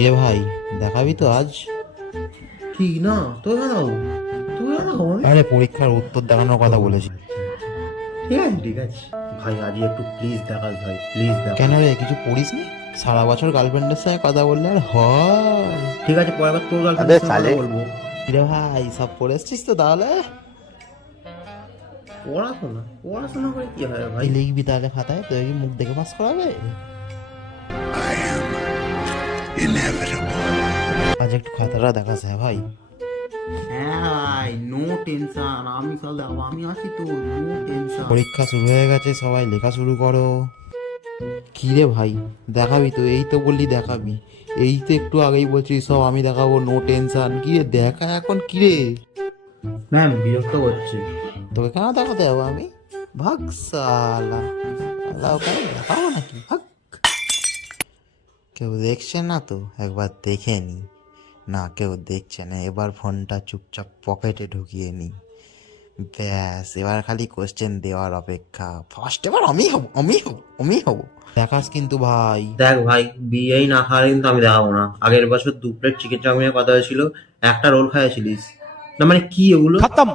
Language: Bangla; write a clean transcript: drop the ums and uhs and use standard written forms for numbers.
ইয়ে ভাই, দেখাবি তো আজ? কি না তোর দেখাবো? তুই দেখাবো আমি? আরে পরীক্ষার উত্তর দেখানোর কথা বলেছি। ঠিক আছে ঠিক আছে ভাই, আজই একটু প্লিজ দেখাস ভাই, প্লিজ দেখা। কেন রে, কিছু পড়িসনি? সারা বছর গার্লফ্রেন্ডের সঙ্গে কথা বললে আর হয়? ঠিক আছে, পরের বার তোর গার্লফ্রেন্ডের সঙ্গে কথা বলবো। রে ভাই, সব পড়ে এসছিস তো তাহলে? পড়াশোনা পড়াশোনা করে কি হয় ভাই? কি লিখবি তাহলে খাতায়? তোর কি মুখ দেখে পাস করাবে? আজ একটু খাতাটা দেখাস। হ্যাঁ ভাই। হ্যাঁ ভাই, নো টেনশন, আমি সব দেখাবো, আমি আছি তো, নো টেনশন। পরীক্ষা শুরু হয়ে গেছে, সবাই লেখা শুরু করো। কি রে ভাই, দেখাবি তো? এই তো বললি দেখাবি, এই তো একটু আগেই বলছিস সব আমি দেখাবো, নো টেনশন। কি রে দেখা এখন? কি রে? ম্যাম বিরক্ত করছে। তোকে কেন দেখাতে যাবো আমি? ভাগ সালা। সালা ওখানে দেখাবো নাকি? ভাগ। কেউ দেখছে না তো? একবার দেখে নি। না, কেউ দেখছে না। এবার ফোনটা চুপচাপ পকেটে ঢুকিয়ে নি। ব্যাস, এবার খালি কোশ্চেন দেওয়ার অপেক্ষা। ফার্স্ট এবার আমি হব, আমি হব, আমি হব। দেখাস কিন্তু ভাই। দেখ ভাই, বিয়েই না খাওয়ালে কিন্তু আমি দেখাবো না। আগের বছর 2 প্লেট চিকেন চাউমিনের কথা হয়েছিল, একটা রোল খাইয়েছিলিস না, মানে কি এগুলো? खत्म।